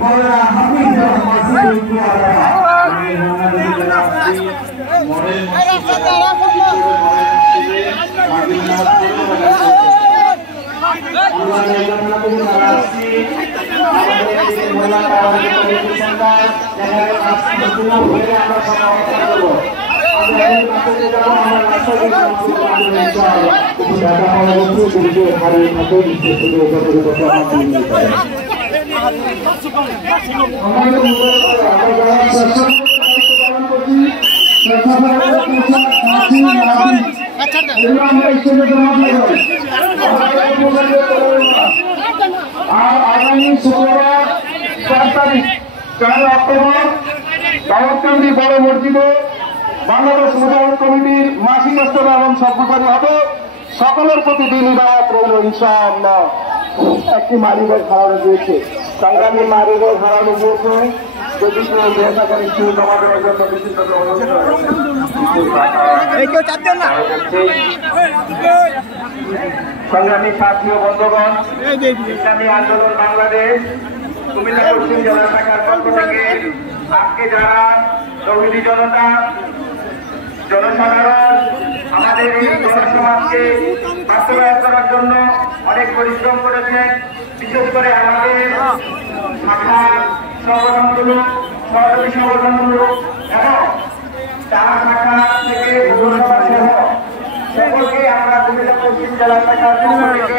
বড়রা হাফিজ মসজিদ কুয়াকাটা আমি বাংলাদেশে যারা আছি মডেল মসজিদে আমরা এই ঘটনা থেকে যারা আছি আমাদের মহিলা কারাগারের পরিবেশনটা দেখা গেল আজকে পুরো হয়ে আমরা সমাপ্ত করব আমরা এই কাছে যাব আমরা রাস্তায় ইনশাআল্লাহ ঢাকা পরবর্তী দিকে হারিয়ে মতো বিশেষ করে উপরে কথা আমাদের নিয়ে যাবে আমাদের আগামী শুক্রবার 4 তারিখ 4 অক্টোবর দাউদকান্দি বড় মসজিদে বাংলাদেশ মুজাহিদ কমিটির মাসিক ইস্তেমা এবং সভ্যকারী হবে। সকলের প্রতি দিনই দাওয়াত রইল ইনশাআল্লাহ। একটি মালিকের হারানো গিয়েছে, সংগ্রামী মালিকের হারানো গিয়েছে। যদি কেউ নেতা করে কেউ জমা দেওয়ার জন্য বিশেষ সংগ্রামী সাথী ও বন্ধুগণ, ইসলামী আন্দোলন বাংলাদেশ কুমিল্লা পশ্চিম জেলা শাখার পক্ষ থেকে আজকে যারা তৌহিদি জনতা জনসাধারণ আমাদের এই জনসমাজকে বাস্তবায়ন করার জন্য অনেক পরিশ্রম করেছেন। বিশেষ করে আমাদের শাখা সংগঠনগুলো সহযোগী সংগঠনগুলো এবং যারা শাখা থেকে সকলকে আমরা কুমিল্লা পশ্চিম জেলা শাখার পক্ষ থেকে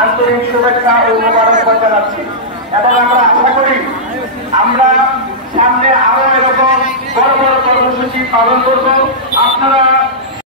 আন্তরিক শুভেচ্ছা ও মোবারকবাদ জানাচ্ছি এবং আমরা আশা করি আমরা সামনে আরো এরকম বড় বড় কর্মসূচি পালন করব। আপনারা